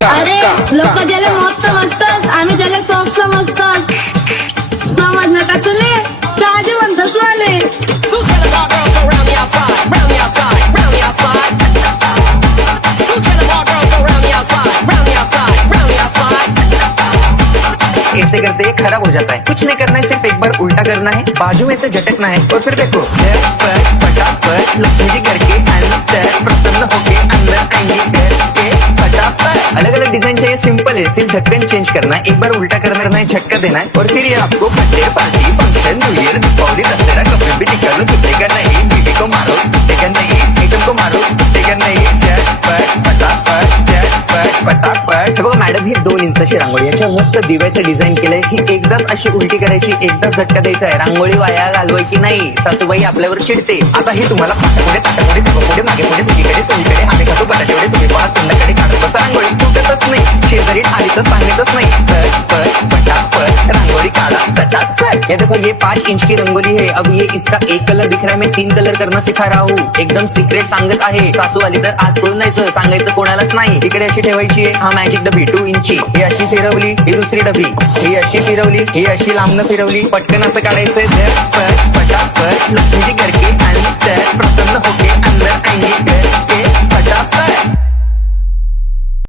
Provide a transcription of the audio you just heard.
अरे लोक ज्याला मौत समजतात आम्ही त्याला शौक समजतात. समज नका तुले काळजी म्हणतस वाले. ऐसे करते ये खराब हो जाता है. कुछ नहीं करना है, सिर्फ एक बार उल्टा करना है, बाजू में से झटकना है और फिर देखो फटाफट लक्ष्मी जी करके अंदर प्रसन्न होके अंदर आएंगे करके फटाफट. अलग अलग डिजाइन चाहिए, सिंपल है, सिर्फ ढक्कन चेंज करना है, एक बार उल्टा करना है, झटका देना है और फिर ये आपको birthday party function new year Deepavali Dussehra कभी भी निकालो. टूटेगा नहीं, बीवी को मारो टूटेगा नहीं, आइटम को मारो टूटेगा नहीं. झटपट फटाफट झटपट फटाफट. बघा मॅडम, ही 2 इंचाची रांगोळी, याच्या मस्त दिव्याचं डिझाईन केलंय. ही एकदाच अशी उलटी करायची, एकदाच झटका द्यायचा आहे. रांगोळी वाया घालवायची नाही, सासूबाई आपल्यावर चिडते. आता ही तुम्हाला पाठापुढे ताटापुढे पुढे मागे पुढे सगळीकडे तुम्हीकडे आम्ही खातो बटाटेवडे, तुम्ही पहा तोंडाकडे काढत बसा. रांगोळी तुटतच नाही, शेजारी आली तर सांगतच नाही. फटाफट रांगोळी काढा चटाचट. ये देखो, ये 5 इंच की रंगोली है. अब ये इसका एक कलर दिख रहा है, मैं 3 कलर करना सिखा रहा हूँ. एकदम सिक्रेट सांगत आहे. सासू आली तर आत पळून जायचं, सांगायचं कोणालाच नाही. इकडे अशी ठेवायची आहे, हा मॅजिक डबी 2 इंची. ही अशी फिरवली, ही दुसरी डबी, ही अशी फिरवली, ही अशी लांबनं फिरवली. पटकन असं काढायचं. फटाफट लक्ष्मीजी करके अंतर प्रसन्न